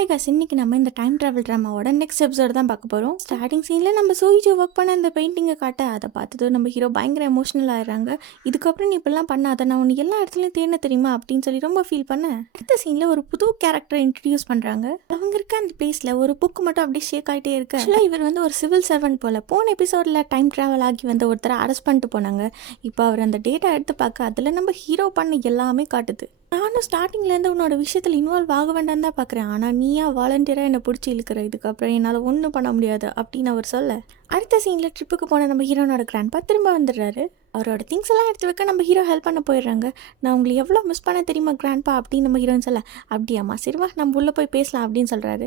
Hi cos, இன்னைக்கு நம்ம இந்த டைம் ட்ராவல் ட்ராமாவோட நெக்ஸ்ட் எபிசோட் தான் பார்க்க போகிறோம். ஸ்டார்டிங் சீனில் நம்ம சூயிஜு ஒர்க் பண்ண அந்த பெயிண்டிங்கை காட்ட அதை பார்த்தது நம்ம ஹீரோ பயங்கர எமோஷனல் ஆயிடுறாங்க. இதுக்கப்புறம் நீ இப்படிலாம் பண்ணாத, நான் உனக்கு எல்லா இடத்துலையும் தேன தெரியுமா அப்படின்னு சொல்லி ரொம்ப ஃபீல் பண்ணேன். அடுத்த சீனில் ஒரு புது கேரக்டரை இன்ட்ரடியூஸ் பண்ணுறாங்க. அவங்க இருக்க அந்த பிளேஸில் ஒரு புக் மட்டும் அப்படியே ஷேக் ஆகிட்டே இருக்கு. ஆக்சுவலாக இவர் ஒரு சிவில் சர்வெண்ட் போல். போன எபிசோடில் டைம் ட்ராவல் ஆகி ஒருத்தரை அரெஸ்ட் பண்ணிட்டு போனாங்க. இப்போ அவர் அந்த டேட்டா எடுத்து பார்க்க அதில் நம்ம ஹீரோ பண்ண எல்லாமே காட்டுது. நானும் ஸ்டார்டிங்லேருந்து உன்னோட விஷயத்தில் இன்வால்வ் ஆக வேண்டாம் தான் பார்க்குறேன், ஆனால் நீயா வாலண்டியராக என்னை பிடிச்சி இழுக்கிற, இதுக்கப்புறம் என்னால் ஒன்றும் பண்ண முடியாது அப்படின்னு அவர் சொல்ல, அடுத்த சீனில் ட்ரிப்புக்கு போன நம்ம ஹீரோனோட கிராண்ட்பா திரும்ப வந்துடுறாரு. அவரோட திங்ஸ் எல்லாம் எடுத்து வைக்க நம்ம ஹீரோ ஹெல்ப் பண்ண போயிடுறாங்க. நான் உங்களை எவ்வளோ மிஸ் பண்ண தெரியுமா கிராண்ட்பா அப்படின்னு நம்ம ஹீரோன்னு சொல்ல, அப்படியாம்மா சரிவா நம்ம உள்ளே போய் பேசலாம் அப்படின்னு சொல்கிறாரு.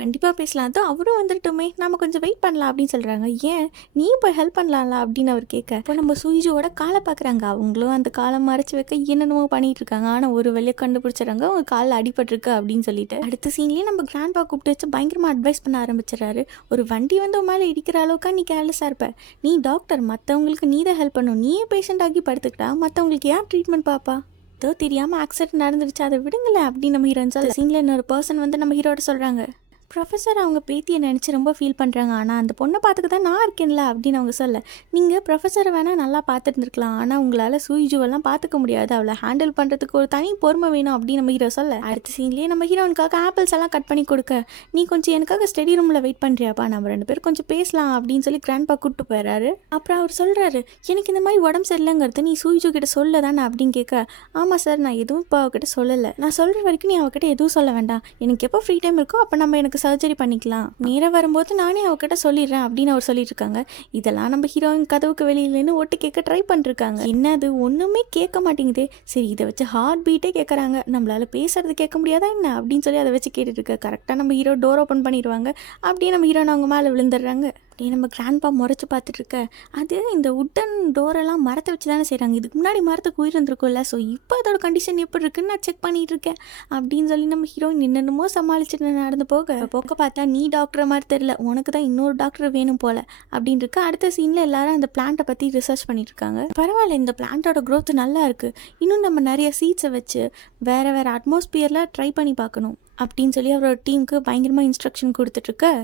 கண்டிப்பாக பேசலாம், அதுவும் அவரும் வந்துட்டுமே, நம்ம கொஞ்சம் வெயிட் பண்ணலாம் அப்படின்னு சொல்கிறாங்க. ஏன் நீ போய் ஹெல்ப் பண்ணலாம்ல அப்படின்னு அவர் கேட்க, இப்போ நம்ம சூயிஜோட காலை பார்க்குறாங்க. அவங்களும் அந்த காலை மறைச்சி வைக்க என்னென்னமோ பண்ணிட்டு இருக்காங்க. ஆனால் ஒரு வழியை கண்டுபிடிச்சிடறாங்க, அவங்க காலில் அடிபட்டிருக்கு அப்படின்னு சொல்லிட்டு. அடுத்த சீன்லேயே நம்ம கிராண்ட்பா கூப்பிட்டு வச்சு பயங்கரமாக அட்வைஸ் பண்ண ஆரம்பிச்சிடறாரு. ஒரு வண்டி மேலே இடிக்கிற அளவுக்கா நீ கேர்லெஸ்ஸாக இருப்ப, நீ டாக்டர், மற்றவங்களுக்கு நீ தான் ஹெல்ப் பண்ணும், நீயே பேஷண்ட் ஆகி படுத்துக்கிட்டா மற்றவங்களுக்கு ஏன் ட்ரீட்மெண்ட் பாப்பா, ஏதோ தெரியாமல் ஆக்சிடென்ட் நடந்துருச்சு, அதை விடுங்களே அப்படின்னு நம்ம ஹீரோன்னு சொல்ல, சீனில் இன்னொரு பர்சன் நம்ம ஹீரோட சொல்கிறாங்க, ப்ரொஃபஸர் அவங்க பேத்தியை நினச்சி ரொம்ப ஃபீல் பண்ணுறாங்க, ஆனால் அந்த பொண்ணை பார்த்துக்க தான் நான் இருக்கேன்ல அப்படின்னு அவங்க சொல்ல, நீங்கள் ப்ரொஃபஸரை வேணால் நல்லா பார்த்துருந்துருக்கலாம், ஆனால் உங்களால் சூயிஜுவெல்லாம் பார்த்துக்க முடியாது, அவளை ஹேண்டில் பண்ணுறதுக்கு ஒரு தனி பொறுமை வேணும் அப்படின்னு நம்ம ஹீரோ சொல்ல, அடுத்த சீன்லேயே நம்ம ஹீரோனுக்காக ஆப்பிள்ஸ் எல்லாம் கட் பண்ணி கொடுக்க, நீ கொஞ்சம் எனக்காக ஸ்டடி ரூமில் வெயிட் பண்ணுறியாப்பா, நம்ம ரெண்டு பேரும் கொஞ்சம் பேசலாம் அப்படின்னு சொல்லி கிராண்ட்பா கூப்பிட்டு போயிடுறாரு. அப்புறம் அவர் சொல்கிறாரு, எனக்கு இந்த மாதிரி உடம்பு சரியில்லைங்கிறது நீ சூயிஜு கிட்ட சொல்ல தானே அப்படின்னு கேட்க, ஆமாம் சார், நான் எதுவும் இப்போ அவகிட்ட சொல்லலை, நான் சொல்கிற வரைக்கும் நீ அவகிட்ட எதுவும் சொல்ல வேண்டாம், எனக்கு எப்போ ஃப்ரீ டைம் இருக்கோ அப்போ நம்ம எனக்கு சர்ஜரி பண்ணிக்கலாம், நேராக வரும்போது நானே அவகிட்ட சொல்லிடுறேன் அப்படின்னு அவர் சொல்லிட்டு இருக்காங்க. இதெல்லாம் நம்ம ஹீரோயின் கதவுக்கு வெளியிலேருந்து ஒட்டு கேட்க ட்ரை பண்ணிருக்காங்க. என்னது ஒன்றுமே கேட்க மாட்டேங்குதே, சரி இதை வச்சு ஹார்ட் பீட்டே கேட்குறாங்க, நம்மளால பேசுறது கேட்க முடியாதா என்ன அப்படின்னு சொல்லி அதை வச்சு கேட்டுட்டு இருக்க. கரெக்டாக நம்ம ஹீரோ டோர் ஓப்பன் பண்ணிடுவாங்க. அப்படியே நம்ம ஹீரோன் அவங்க மேலே விழுந்துடுறாங்க. அப்படியே நம்ம கிராண்ட்பா முறைச்சி பார்த்துட்டு இருக்க, அது இந்த உட்டன் டோரெல்லாம் மரத்தை வச்சு தானே செய்கிறாங்க, இதுக்கு முன்னாடி மரத்துக்கு உயிர் இருந்திருக்கும்ல, ஸோ இப்போ அதோட கண்டிஷன் எப்படி இருக்குன்னு நான் செக் பண்ணிட்டு இருக்கேன் அப்படின்னு சொல்லி நம்ம ஹீரோயின் என்னென்னமோ சமாளிச்சுட்டு நடந்து போக பார்த்தா, நீ டாக்டர் மாதிரி தெரியல, உனக்கு தான் இன்னொரு டாக்டர் வேணும் போல அப்படின்னு இருக்கு. அடுத்த சீனில் எல்லாரும் அந்த பிளான்ட்டை பற்றி ரிசர்ச் பண்ணிட்டு இருக்காங்க. பரவாயில்ல, இந்த பிளான்ட்டோட க்ரோத் நல்லா இருக்குது, இன்னும் நம்ம நிறைய சீட்ஸை வச்சு வேறு அட்மாஸ்பியரில் ட்ரை பண்ணி பார்க்கணும் அப்படின்னு சொல்லி அவரோட டீமுக்கு பயங்கரமாக இன்ஸ்ட்ரக்ஷன் கொடுத்துட்ருக்க.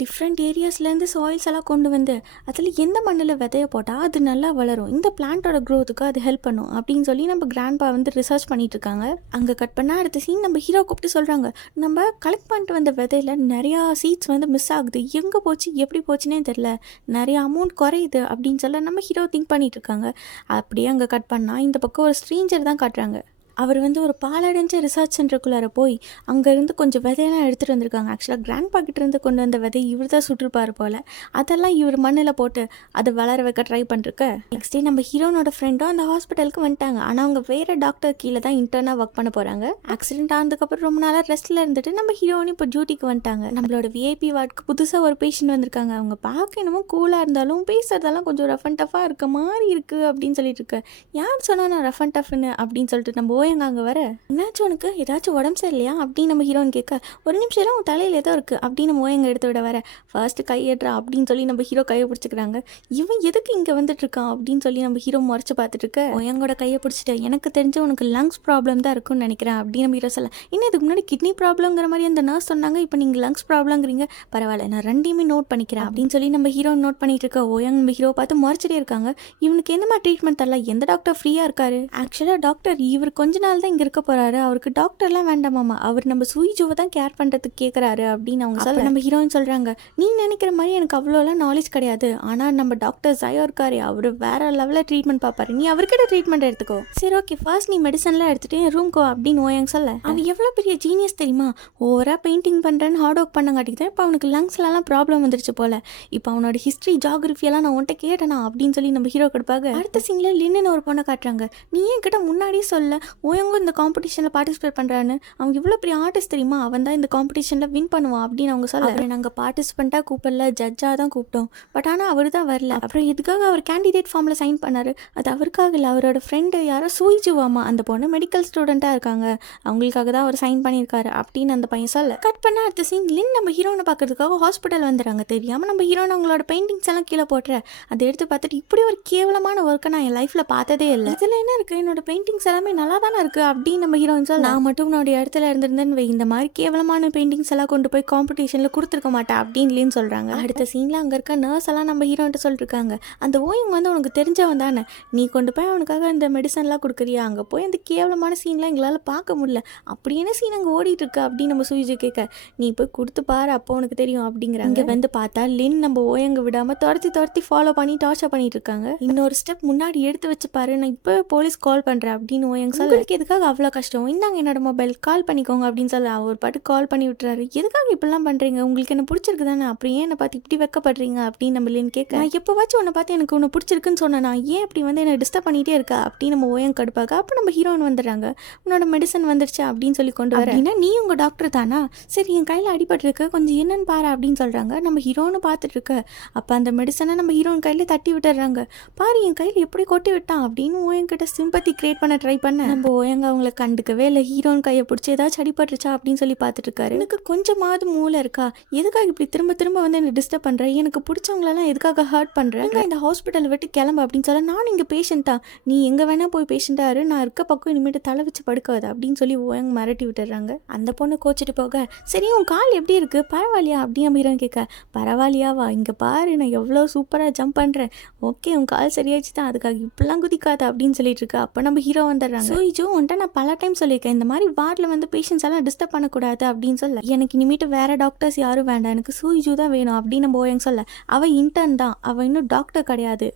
டிஃப்ரெண்ட் ஏரியாஸ்லேருந்து சாயில்ஸ் எல்லாம் கொண்டு வந்து அதில் எந்த மண்ணில் விதைய போட்டால் அது நல்லா வளரும், இந்த பிளான்ட்டோட க்ரோத்துக்கு அது ஹெல்ப் பண்ணும் அப்படின்னு சொல்லி நம்ம கிராண்ட்பா ரிசர்ச் பண்ணிட்டு இருக்காங்க. அங்கே கட் பண்ணால் அடுத்த சீன் நம்ம ஹீரோ கூப்பிட்டு சொல்கிறாங்க, நம்ம கலெக்ட் பண்ணிட்டு வந்த விதையில நிறையா சீட்ஸ் மிஸ் ஆகுது, எங்கே போச்சு எப்படி போச்சுன்னே தெரில, நிறைய அமௌண்ட் குறையுது அப்படின்னு சொல்ல நம்ம ஹீரோ திங்க் பண்ணிட்டு இருக்காங்க. அப்படியே அங்கே கட் பண்ணால் இந்த பக்கம் ஒரு ஸ்ட்ரேஞ்சர் தான் காட்டுறாங்க. அவர் ஒரு பாலடைஞ்ச ரிசர்ச் சென்டருக்குள்ளார போய் அங்கேருந்து கொஞ்சம் விதையெல்லாம் எடுத்துகிட்டு வந்திருக்காங்க. ஆக்சுவலாக கிராண்ட்பா கிட்டேருந்து கொண்டு வந்த விதை இவர் தான் சுட்டிருப்பார் போல், அதெல்லாம் இவர் மண்ணில் போட்டு அதை வளர வைக்க ட்ரை பண்ணிருக்க. நெக்ஸ்ட் டே நம்ம ஹீரோனோட ஃப்ரெண்டும் அந்த ஹாஸ்பிட்டலுக்கு வந்துட்டாங்க. ஆனால் அவங்க வேறு டாக்டர் கீழே தான் இன்டர்னாக ஒர்க் பண்ண போகிறாங்க. ஆக்சிடென்ட் ஆனதுக்கப்புறம் ரொம்ப நாளாக ரெஸ்ட்டில் இருந்துட்டு நம்ம ஹீரோனு இப்போ டியூட்டிக்கு வந்துட்டாங்க. நம்மளோட விஐபி வார்டுக்கு புதுசாக ஒரு பேஷண்ட் வந்திருக்காங்க. அவங்க பார்க்க என்னமோ கூலாக இருந்தாலும் பேசுறதெல்லாம் கொஞ்சம் ரஃப் அண்ட் டஃபாக இருக்க மாதிரி இருக்குது அப்படின்னு சொல்லிட்டு இருக்க. யார் சொன்னால் நான் ரஃப் அண்ட் டஃப்னு அப்படின்னு சொல்லிட்டு நம்ம அங்கே வர, என்னாச்சும் உனக்கு ஏதாச்சும் உடம்பு சரியில்லையா அப்படின்னு நம்ம ஹீரோன்னு கேட்க, ஒரு நிமிஷம் உன் தலையில் ஏதோ இருக்குது அப்படின்னு நம்ம ஓயங்க எடுத்து விட வர, ஃபர்ஸ்ட் கையேற்றா அப்படின்னு சொல்லி நம்ம ஹீரோ கையை பிடிச்சிக்கிறாங்க. இவன் எதுக்கு இங்கே வந்துட்டு இருக்கான் அப்படின்னு சொல்லி நம்ம ஹீரோ முறைச்சு பார்த்துட்டு இருக்க, ஓயங்கோட கையை பிடிச்சிட்டு, எனக்கு தெரிஞ்ச உனக்கு லங்ஸ் ப்ராப்ளம் தான் இருக்குன்னு நினைக்கிறேன் அப்படின்னு நம்ம ஹீரோ சொல்ல, இன்னும் இதுக்கு முன்னாடி கிட்னி ப்ராப்ளம்ங்கிற மாதிரி அந்த நர்ஸ் சொன்னாங்க, இப்போ நீங்கள் லங்ஸ் ப்ராப்ளம்ங்கிறீங்க, பரவாயில்ல நான் ரெண்டையுமே நோட் பண்ணிக்கிறேன் அப்படின்னு சொல்லி நம்ம ஹீரோ நோட் பண்ணிட்டு இருக்க. ஓயங்க நம்ம ஹீரோ பார்த்து முறைச்சிட்டே இருக்காங்க. இவனுக்கு எந்த மாதிரி ட்ரீட்மெண்ட் தரல, எந்த டாக்டர் ஃப்ரீயாக இருக்காரு, ஆக்சுவலாக டாக்டர் இவர் கொஞ்ச நாள் தான் இங்கே இருக்க போகிறாரு, அவருக்கு டாக்டர்லாம் வேண்டாமாமா, அவர் நம்ம சூயிஜுவை தான் கேர் பண்ணுறதுக்கு கேட்குறாரு அப்படின்னு அவங்க சொல்ல, நம்ம ஹீரோயின் சொல்கிறாங்க, நீ நினைக்கிற மாதிரி எனக்கு அவ்வளோலாம் நாலேஜ் கிடையாது, ஆனால் நம்ம டாக்டர் ஜயோ இருக்காரு, அவர் வேற லெவலில் ட்ரீட்மெண்ட் பார்ப்பாரு, நீ அவர்கிட்ட ட்ரீட்மெண்ட் எடுத்துக்கோ, சரி ஓகே ஃபர்ஸ்ட் நீ மெடிசன்லாம் எடுத்துகிட்டு என் ரூம்க்கோ அப்படின்னு ஓயங்க சொல்ல, அவன் எவ்வளோ பெரிய ஜீனியஸ் தெரியுமா, ஓவராக பெயிண்டிங் பண்ணுறேன்னு ஹார்ட் ஒர்க் பண்ணங்காட்டிக்கு தான் இப்போ அவனுக்கு லங்ஸ்லலாம் ப்ராப்ளம் வந்துருச்சு போல, இப்போ அவனோட ஹிஸ்ட்ரி ஜாகிரஃபியெல்லாம் நான் உன்ட்ட கேட்டேனா அப்படின்னு சொல்லி நம்ம ஹீரோ கொடுப்பாங்க. அடுத்த சீனில் லின்னு ஒரு பொண்ணை காட்டுறாங்க. நீ என்கிட்ட முன்னாடியே சொல்ல ஓயங்க இந்த காம்படிஷனில் பார்ட்டிசிபேட் பண்ணுறான்னு, அவங்க இவ்வளோ பெரிய ஆர்டிஸ்ட் தெரியுமா, அவன் தான் இந்த காம்படிஷனில் வின் பண்ணுவான் அப்படின்னு அவங்க சொல்ல, அப்புறம் நாங்கள் பார்ட்டிசிபெண்ட்டாக கூப்பிடல, ஜட்ஜாக தான் கூப்பிட்டோம், பட் ஆனால் அவர் தான் வரல, அப்புறம் எதுக்காக அவர் கேண்டிடேட் ஃபார்மில் சைன் பண்ணார், அது அவருக்காக இல்லை, அவரோட ஃப்ரெண்டு யாரோ சூயிஜுவாமா, அந்த பொண்ணு மெடிக்கல் ஸ்டூடெண்ட்டாக இருக்காங்க, அவங்களுக்காக தான் அவர் சைன் பண்ணியிருக்காரு அப்படின்னு அந்த பையன் சொல்ல, கட் பண்ண அடுத்த சீன் லின் நம்ம ஹீரோனை பார்க்கறதுக்காக ஹாஸ்பிட்டல் வந்துடுறாங்க. தெரியாமல் நம்ம ஹீரோனை அவங்களோட பெயிண்டிங்ஸ் எல்லாம் கீழே போட்டுற, அதை எடுத்து பார்த்துட்டு இப்படி ஒரு கேவலமான ஒர்க்கை நான் என் லைஃப்பில் பார்த்ததே இல்லை, இதில் என்ன இருக்குது, என்னோட பெயிண்டிங்ஸ் எல்லாமே நல்லா தானே தான் இருக்குது அப்படின்னு நம்ம ஹீரோயின் சொல்ல, நான் மட்டும் உன்னோட இடத்துல இருந்திருந்தேன்னு வை, இந்த மாதிரி கேவலமான பெயிண்டிங்ஸ் எல்லாம் கொண்டு போய் காம்படிஷனில் கொடுத்துருக்க மாட்டேன் அப்படின்னு சொல்கிறாங்க. அடுத்த சீனில் அங்கே இருக்க நர்ஸ் எல்லாம் நம்ம ஹீரோன்ட்டு சொல்லிருக்காங்க, அந்த ஓயங் வந்து உனக்கு தெரிஞ்சவன் தானே, நீ கொண்டு போய் அவனுக்காக இந்த மெடிசன்லாம் கொடுக்குறியா, அங்கே போய் அந்த கேவலமான சீன்லாம் எங்களால் பார்க்க முடியல, அப்படி என்ன சீன் அங்கே ஓடிட்டு இருக்கு அப்படின்னு நம்ம சூயிஜு கேட்க, நீ போய் கொடுத்து பாரு அப்போ உனக்கு தெரியும் அப்படிங்கிறாங்க. இங்கே வந்து பார்த்தா லின் நம்ம ஓயங்க விடாமல் துரத்தி ஃபாலோ பண்ணி டார்ச்சர் பண்ணிட்டு இருக்காங்க. இன்னொரு ஸ்டெப் முன்னாடி எடுத்து வச்சு பாரு, நான் இப்போ போலீஸ் கால் பண்ணுறேன் அப்படின்னு ஓயங்க சொல்ல, உங்களுக்கு எதுக்காக அவ்வளோ கஷ்டம், இந்தாங்க என்னோட மொபைல், கால் பண்ணிக்கோங்க அப்படின்னு சொல்ல அவர் பாட்டு கால் பண்ணி விட்டுறாரு. எதுக்காக இப்படிலாம் பண்ணுறீங்க, உங்களுக்கு என்ன பிடிச்சிருக்கு தானே, அப்புறம் ஏன் என்னை பார்த்து இப்படி வைக்கப்படுறீங்க அப்படின்னு நம்ம லின் கேட்க, நான் எப்போவாச்சும் உன்னை பார்த்து எனக்கு ஒன்று பிடிச்சிருக்குன்னு சொன்னேன், நான் ஏன் இப்படி வந்து என்னை டிஸ்டர்ப் பண்ணிகிட்டே இருக்கா அப்படின்னு நம்ம ஓயங்க கடுப்பாக. அப்போ நம்ம ஹீரோயின் வந்துடுறாங்க, உன்னோட மெடிசன் வந்துருச்சு அப்படின்னு சொல்லி கொண்டு வர, அப்படின்னா நீ உங்கள் டாக்டர் தானா, சரி என் கையில் அடிபட்டிருக்கு கொஞ்சம் என்னன்னு பாரு அப்படின்னு சொல்கிறாங்க. நம்ம ஹீரோன்னு பார்த்துட்டு இருக்க, அப்போ அந்த மெடிசனை நம்ம ஹீரோயின் கையில் தட்டி விட்டுறாங்க. பாரு என் கையில் எப்படி கொட்டி விட்டான் அப்படின்னு ஓயங்கிட்ட சிம்பத்தி கிரியேட் பண்ண ட்ரை பண்ண, நம்ம ஓயங்க அவங்கள கண்டுக்கவே இல்லை. ஹீரோயின் கையை பிடிச்சி ஏதாச்சும் அடிபட்டுருச்சா அப்படின்னு சொல்லி பார்த்துட்டு இருக்காரு. எனக்கு கொஞ்சமாவது மூளை இருக்கா, எதுக்காக இப்படி திரும்ப வந்து என்ன டிஸ்டர்ப் பண்ணுறேன், எனக்கு பிடிச்சவங்களெல்லாம் எதுக்காக ஹர்ட் பண்ணுறேன், இந்த ஹாஸ்பிட்டலை விட்டு கிளம்பு அப்படின்னு சொல்ல, நான் இங்கே பேஷண்ட்டா, நீ எங்கே வேணால் போய் பேஷண்ட்டாக இரு, நான் இருக்க பக்கம் இனிமேட்டு தலை வச்சு படுக்காது அப்படின்னு சொல்லி ஓயங்க மிரட்டி விட்டுறாங்க. அந்த பொண்ணு கோச்சிட்டு போக, சரி உன் கால் எப்படி இருக்குது பரவாயில்லையா அப்படின்னு ஹீரோயின் கேட்க, பரவாயில்லையாவா, இங்கே பாரு நான் எவ்வளோ சூப்பராக ஜம்ப் பண்ணுறேன், ஓகே உன் கால் சரியாச்சு தான், அதுக்காக இப்படிலாம் குதிக்காது அப்படின்னு சொல்லிட்டு இருக்கா. அப்போ நம்ம ஹீரோ வந்துடுறாங்க. சூயிஜு உன்ட்ட நான் பல டைம் சொல்லியிருக்கேன், இந்த மாதிரி வார்டில் வந்து பேஷண்ட்ஸ் எல்லாம் டிஸ்டர்ப் பண்ணக்கூடாது அப்படின்னு சொல்ல, எனக்கு இனிமேட்டு வேற டாக்டர்ஸ் யாரும் வேண்டாம், எனக்கு சூயிஜு தான் வேணும் அப்படின்னு நம்ம ஓயங்க சொல்ல, அவள் இன்டர்ன் தான், அவள் இன்னும் டாக்டர் கிடையாது,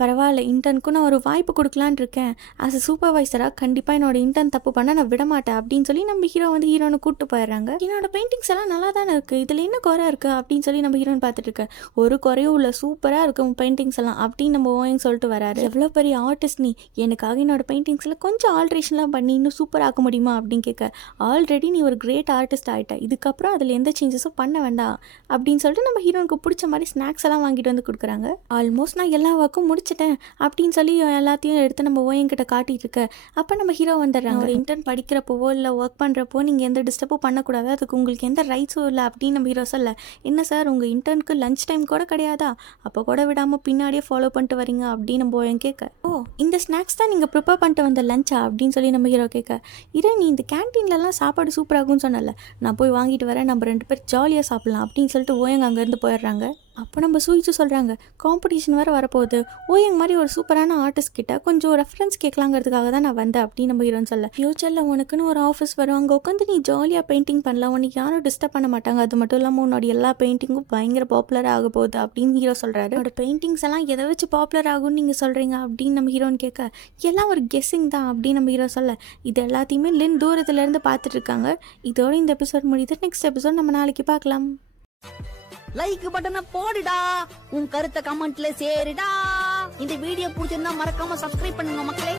பரவாயில்ல இன்டர்னுக்கும் நான் ஒரு வாய்ப்பு கொடுக்கலான் இருக்கேன், ஆஸ் அ சூப்பர்வைசராக கண்டிப்பாக என்னோட இன்டர்ன் தப்பு பண்ண நான் விட மாட்டேன் அப்படின்னு சொல்லி நம்ம ஹீரோ வந்து ஹீரோனை கூப்பிட்டு போயிடுறாங்க. என்னோட பெயிண்டிங்ஸ் எல்லாம் நல்லா தானே இருக்குது, இதில் என்ன குறை இருக்குது அப்படின்னு சொல்லி நம்ம ஹீரோன் பார்த்துட்டு இருக்கேன். ஒரு குறையும் இல்லை, சூப்பராக இருக்கும் பெயிண்டிங்ஸ் எல்லாம் அப்படின்னு நம்ம ஓயங்க சொல்லிட்டு வராரு. எவ்வளோ பெரிய ஆர்டிஸ்ட் நீ, எனக்காக என்னோட பெயிண்டிங்ஸில் கொஞ்சம் ஆல்ட்ரேஷன்லாம் பண்ணி இன்னும் சூப்பராக்க முடியுமா அப்படின்னு கேட்க, ஆல்ரெடி நீ ஒரு கிரேட் ஆர்டிஸ்ட் ஆகிட்ட, இதுக்கப்புறம் அதில் எந்த சேஞ்சஸும் பண்ண வேண்டாம் அப்படின்னு சொல்லிட்டு நம்ம ஹீரோனுக்கு பிடிச்ச மாதிரி ஸ்நாக்ஸ் எல்லாம் வாங்கிட்டு வந்து கொடுக்குறாங்க. ஆல்மோஸ்ட் நான் எல்லா ஒர்க்கும் முடிச்சிட்டேன் அப்படின்னு சொல்லி எல்லாத்தையும் எடுத்து நம்ம ஓயங்கிட்ட காட்டிட்டு இருக்க, அப்போ நம்ம ஹீரோ வந்துடுறாங்க. ஒரு இன்டர்ன் படிக்கிறப்போவோ இல்லை ஒர்க் பண்ணுறப்போ நீங்கள் எந்த டிஸ்டர்பும் பண்ணக்கூடாது, அதுக்கு உங்களுக்கு எந்த ரைட்ஸும் இல்லை அப்படின்னு நம்ம ஹீரோ சொல்ல, என்ன சார் உங்கள் இன்டர்னுக்கு லஞ்ச் டைம் கூட கிடையாதா, அப்போ கூட விடாமல் பின்னாடியே ஃபாலோ பண்ணிட்டு வரீங்க அப்படின்னு நம்ம ஓயங்க கேட்க, ஓ இந்த ஸ்நாக்ஸ் தான் நீங்கள் ப்ரிப்பேர் பண்ணிட்டு வந்த லஞ்சா அப்படின்னு சொல்லி நம்ம ஹீரோ கேட்க, இரு நீ இந்த கேன்டீன்லலாம் சாப்பாடு சூப்பராகும்னு சொன்னல, நான் போய் வாங்கிட்டு வரேன், நம்ம 2 பேர் ஜாலியாக சாப்பிட்லாம் அப்படின்னு சொல்லிட்டு ஓயங்க அங்கேருந்து போயிடுறாங்க. அப்போ நம்ம சூயிச்சு சொல்கிறாங்க, காம்படிஷன் வேறு வரப்போகுது, ஓயங் மாதிரி ஒரு சூப்பரான ஆர்டிஸ்ட் கிட்ட கொஞ்சம் ரெஃபரன்ஸ் கேட்கலாங்கிறதுக்காக தான் நான் வந்தேன் அப்படின்னு நம்ம ஹீரோன்னு சொல்ல, ஃப்யூச்சரில் உனக்குன்னு ஒரு ஆஃபீஸ் வரும், அங்கே உட்காந்து நீ ஜாலியாக பெயிண்டிங் பண்ணலாம், உனக்கு யாரும் டிஸ்டர்ப் பண்ண மாட்டாங்க, அது மட்டும் இல்லாமல் உன்னோட எல்லா பெயிண்டிங்கும் பயங்கர பாப்புலராக ஆக போகுது அப்படின்னு ஹீரோ சொல்கிறாரு. என்னோட பெயிண்டிங்ஸ் எல்லாம் எதை வச்சு பாப்புலர் ஆகும்னு நீங்கள் சொல்கிறீங்க அப்படின்னு நம்ம ஹீரோன்னு கேட்க, எல்லாம் ஒரு கெஸ்ஸிங் தான் அப்படின்னு நம்ம ஹீரோ சொல்ல, இது எல்லாத்தையுமே லின் தூரத்துலேருந்து பார்த்துட்டு இருக்காங்க. இதோட இந்த எபிசோட் முடியுது. நெக்ஸ்ட் எபிசோட் நம்ம நாளைக்கு பார்க்கலாம். லைக் பட்டனை போடுடா, உன் கருத்தை கமெண்ட்ல சேருடா, இந்த வீடியோ பிடிச்சிருந்தா மறக்காம சப்ஸ்கிரைப் பண்ணுங்க மக்களே.